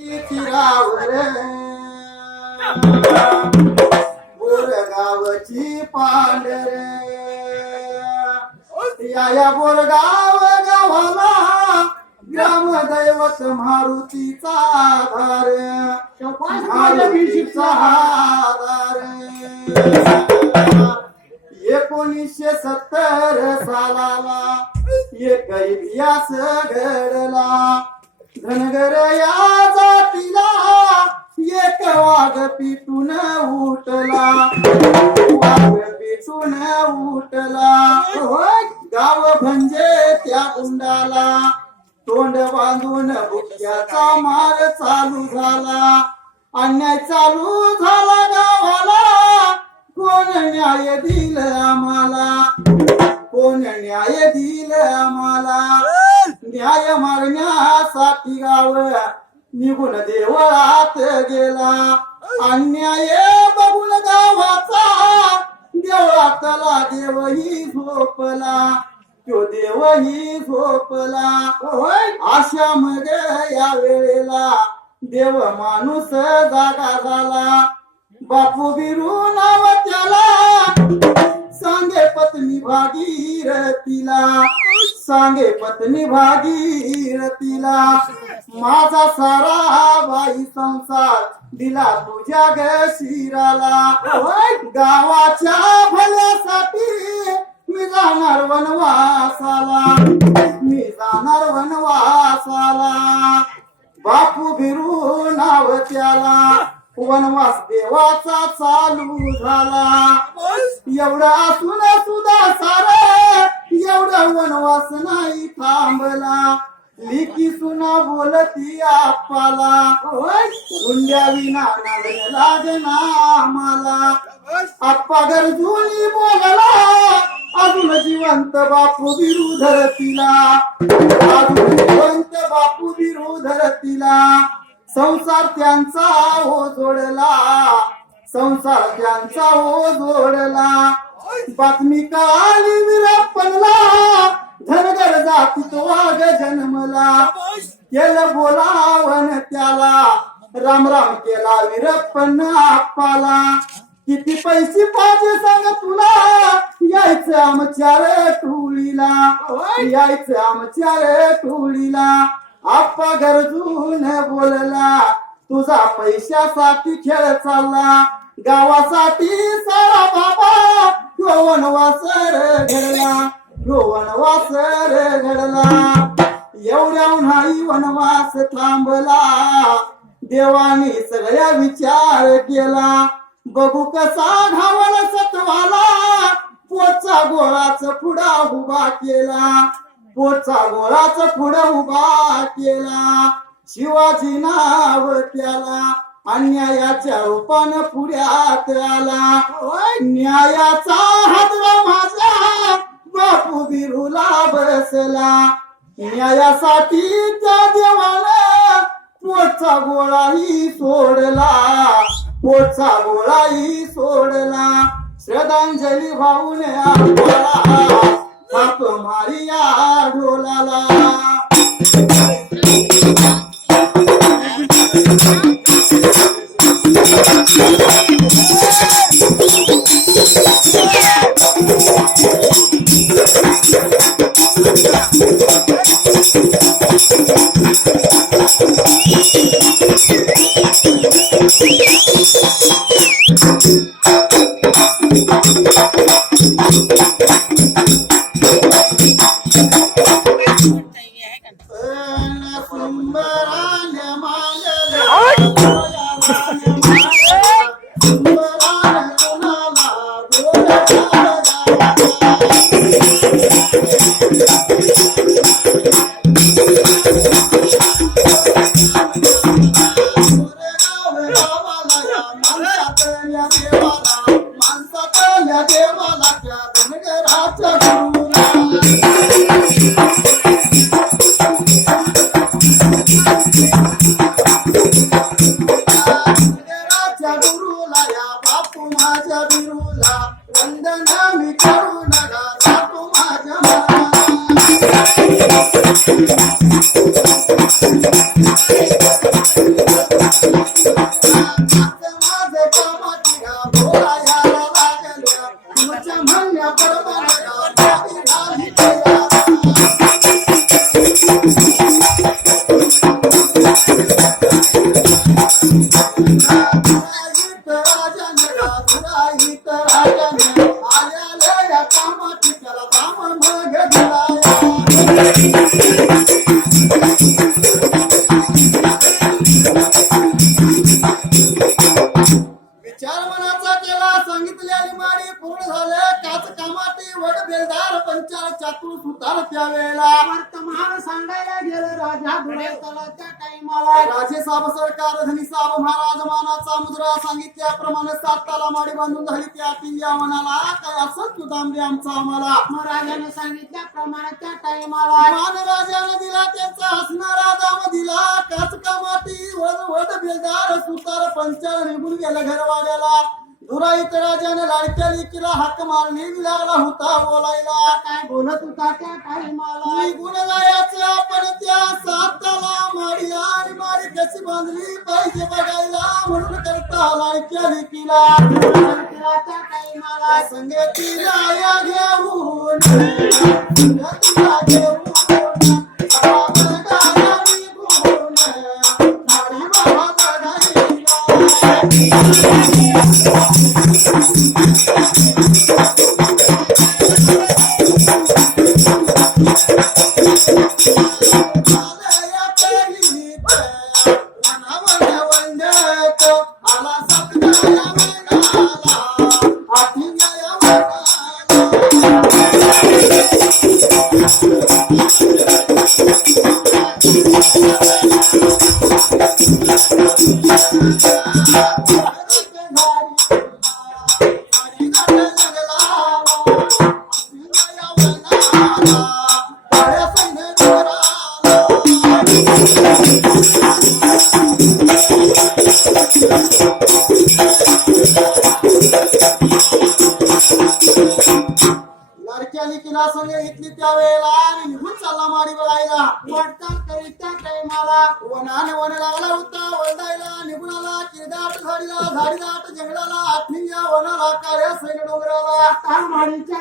चिरावर बोरगावची पांढरे. या बोरगाव गावाला ग्रामदैवत मारुतीचा आधार. मारुतीचा आधार. एकोणीसशे सत्तर सालाला एक इतिहास घडला. धनगर या वाघ पिटून उठला. वाघ पिटून उठला. हो, गाव म्हणजे त्या गुंडाला तोंड बांधून बुक्याचा मार चालू झाला. अन्याय चालू झाला गावाला. कोण न्याय दिल आम्हाला? कोण न्याय दिल आम्हाला? न्याय मारण्यासाठी गाव निघून देवळात गेला. अन्याय बघून गावाचा देवळातला देवही झोपला. तो देवही झोपला. होय अशा मग या वेळेला देव माणूस जागा झाला. बापू बिरू नाव त्याला सांगे पत्नी भागीरथीला सांगे पत्नी भागीरथीला माझा सारा बाई संसार दिला तुझ्या ग शिराला. गावाच्या भल्यासाठी मी जाणार वनवासाला. मी जाणार वनवासाला. बापू बिरू नाव त्याला. वनवास देवाचा चालू झाला. एवढा असून सुद्धा सारा एवढा वनवास नाही थांबला. लिखी सुना बोलती आप्पाला. गुंड्या विना लागना आम्हाला. आप्पा गरजूनी बोलला अजून जिवंत बापू बिरू धरतीला अजून जिवंत बापू बिरू धरतीला संसार त्यांचा हो जोडला. संसार त्यांचा हो जोडला. बातमी काली विरप्पनला धनगर जाती तो आग जन्मला. केलं बोलावन त्याला. राम राम केला विरप्पन आप्पाला. किती पैसे पाहिजे सांग तुला? यायचं आमच्या रे टोळीला. यायचं आमच्या रे टोळीला. आप्पा गरजून बोलला तुझा पैशासाठी खेळ चालला. गावासाठी सारा बाबा तो वासर घडला तो वासर घडला. एवढ्या उन्हाळी वनवास थांबला देवाने सगळ्या विचार केला. बघू कसा घावला सत्वाला पोचा गोळाच पुढा उभा केला. पोचा गोळाच पुढं उभा केला. शिवाजी नाव त्याला अन्यायाच्या रूपान पुढ्यात आला. न्यायाचा हातला माझा बापू बिरूला बसला. न्यायासाठी त्या देवाला पोटचा गोळाही सोडला. पोटचा गोळाही सोडला. श्रद्धांजली भाऊने आपला তোমারিয়া ডোলালা Thank you. त्या टाइमाला राजे साब सरकार धनी महाराज मानाचा मुद्रा सांगितल्याप्रमाणे सात ताला माडी बांधून झाली त्या पिंग्या म्हणाला काय असं तू दामले आमचा आम्हाला? महाराजाने सांगितल्याप्रमाणे त्या टाइमाला मान राजाने दिला त्यांचा हसणारा दाम दिला. काचका माती वड वड बेलदार सुतार पंचाळ निघून गेला घरवाड्याला. दुराईत राजाने लाडक्या लेकीला हाक मारली लागला होता बोलायला. काय बोलत होता त्या टाइमाला मी गुणगायाचं माडी कशी बांधली पाहिजे बघायला म्हणून करता लाडक्या लेकीला तिला त्या टाइमाला लाडक्या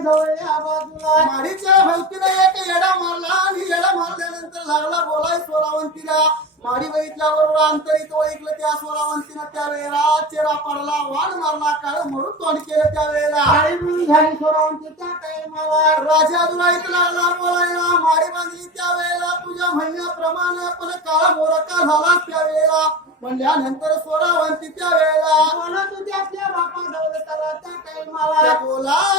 बाजूला. माडीच्या भलतीला एक येडा मारला आणि येडा मारल्यानंतर लागला बोलाय सोरावंतीला माडी बघितल्याबरोबर अंतरित ओळखलं त्या सोरावंतीनं त्यावेळेला चेहरा पडला वाण मारला काळ म्हणून तोंड केलं त्यावेळेला झाली सोरावंती त्या टाइमाला राजा दुराईत लागला बोलायला माडी बांधली त्यावेळेला तुझ्या म्हणण्याप्रमाणे पण काळ मोरका झाला त्यावेळेला म्हणल्यानंतर सोरावंती त्यावेळेला म्हणत होती आपल्या बापा दौलताला त्या त्या टाइमाला बोलायाला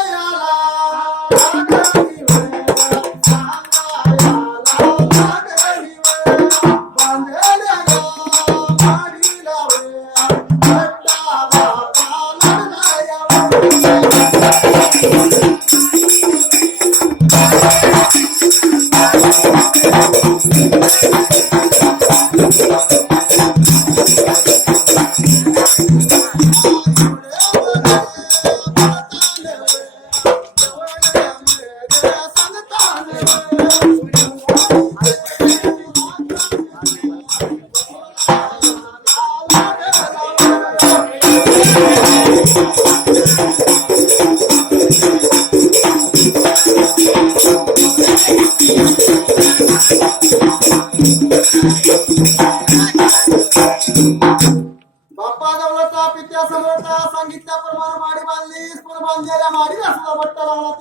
समोरता सांगितल्याप्रमाणे माडी बांधलीस पण बांधलेल्या माडीला सुद्धा बट्टा लावला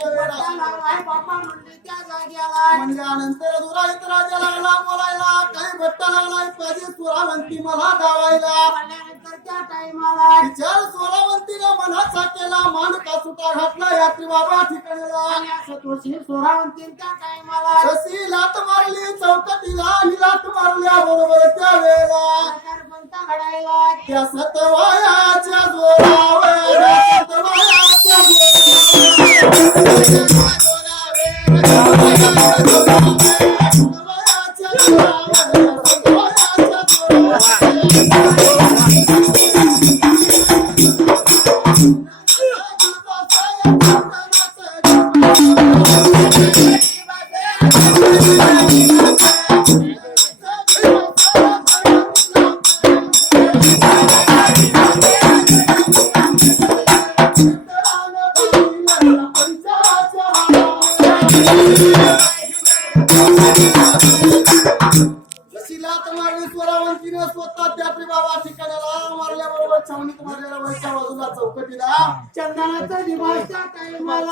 त्या जाग्याला म्हणजे दुराईत राजा लागला बोलायला काही भट्टा लागलाय पाहिजे सुरावंती मला गावायला. त्या टाइमाला विचार सोरावंतीने मनाचा केला मानका सुटा घातला यात्री बाबा ठिकाणीला तुळशी सोरावंती त्या टाइमाला शशी लात मारली चौकटीला आणि लात मारल्या बरोबर त्या वेळेला. घडायला त्या सतवायाच्या Thank you.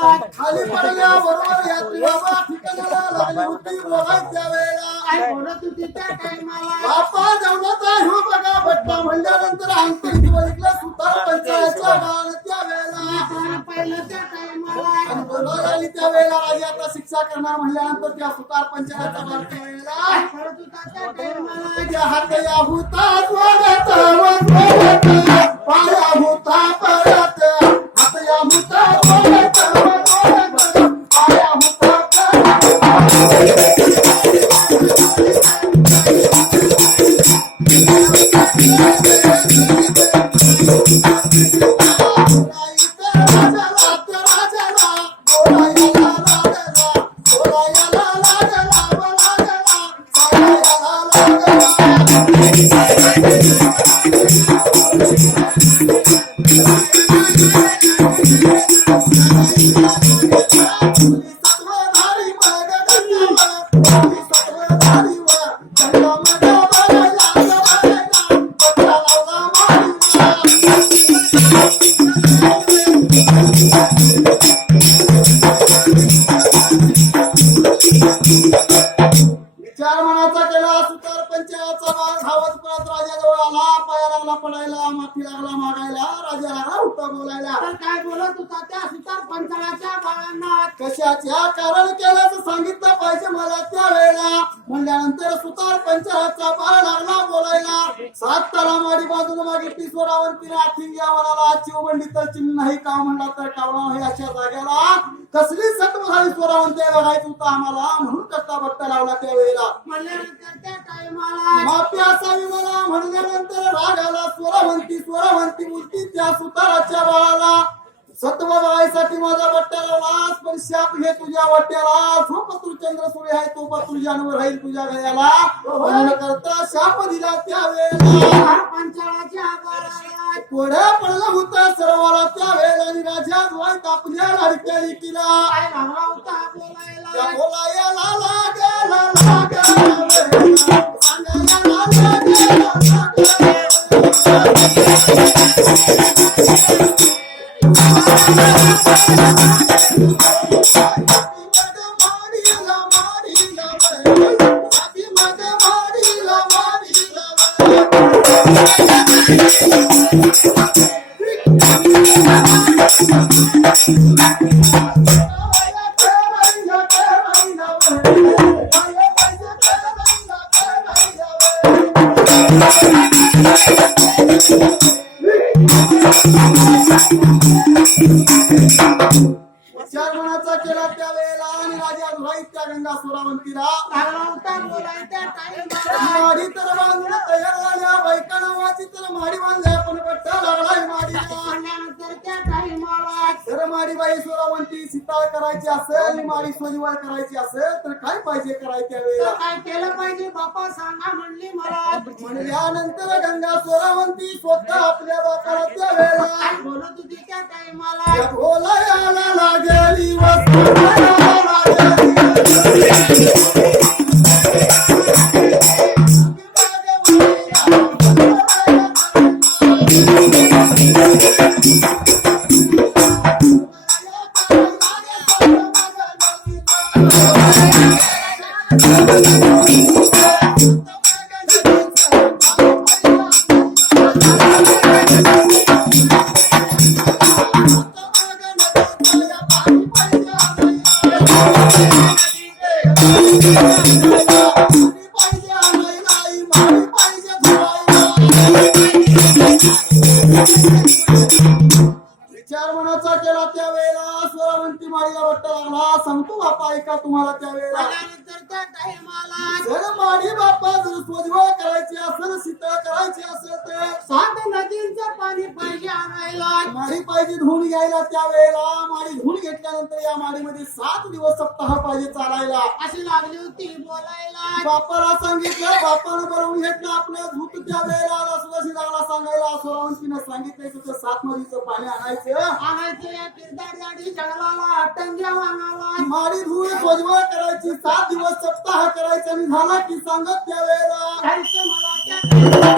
खाली पडल्या बरोबर यात्री बाबा ठिकाणाला लागली होती बोलाय त्यावेळेला काय? बोलत होती त्या बापा जेवणाचा ह्यो बघा म्हणल्यानंतर बघितलं सुतार पाहिलं त्या आली शिक्षा करणार म्हणल्यानंतर त्या सुतार पंचायतचा त्या हात या हुता म्हणल्यानंतर सुतार पंचायतचा पाय लागला बोलायला. सात ताला माडी बाजूला मागितली स्वरावंतीने आठीन घ्या म्हणाला चिव म्हणली तर चिम नाही का म्हणला तर कावळा हे अशा जाग्याला कसली सत्व झाली स्वरावंती बघायचं होतं आम्हाला. म्हणून कट्टा बट्टा लावला त्या वेळेला म्हणल्यानंतर त्या टायमाला माफी असावी मला. म्हणल्यानंतर राग आला स्वरवंती स्वरवंती मूर्ती त्या सुताराच्या बाळाला. सत्व बघायसाठी माझा बट्ट्या लावला पण शाप घे तुझ्या वाट्याला. जो पत्र चंद्र सूर्य आहे तो पत्र जानवर राहील तुझ्या गळ्याला. म्हणून करता शाप दिला त्या वेळेला सुतार पंचाळाच्या बाळाला कोड्या पडला होता सर्वाला आणि राजा द्वाय आपल्या लाडक्या त्या बोलायला? बोलायला लागेल लागेल सांगायला लागेल. Thank you. चार केला त्या आणि राजा त्या गंगा सुरावंतीला. माडी तर बांधून तयार झाल्या बायका नावाची तर माडी बांधल्या पण लागलाय माडीला. माडी बाई सीताळ करायची असेल माडी सोनीवार करायची असेल तर काय पाहिजे करायच्या वेळेला काय केलं पाहिजे बापा सांगा म्हणली मला म्हणल्यानंतर गंगा सोरावंती स्वतः आपल्या बापाला त्या वेळेला बोलत होती टायमाला त्या बोलायला लागली. तुम्हाला त्या वेळेला म्हणल्यानंतर त्या टायमाला जर माडी जर करायची असेल शीतळ करायची असेल तर आणायला माडी पाहिजे धुवून घ्यायला त्या वेळेला माडी धुवून घेतल्यानंतर या माडीमध्ये सात दिवस सप्ताह पाहिजे चालायला. अशी लागली होती बोलायला. बापाला सांगितलं बापानं बनवून घेतलं आपल्या धूत त्या वेळेला रसरशी लागला सांगायला स्वरावंतीनं सांगितलं की तुझं सात नदीचं पाणी आणायचं. आणायचे किरदार गाडी जंगलाला अट्टंग्या वाहनाला माडी धुवून स्वज्वळ करायची सात दिवस सप्ताह करायचा. आणि झाला की सांगत त्या वेळेला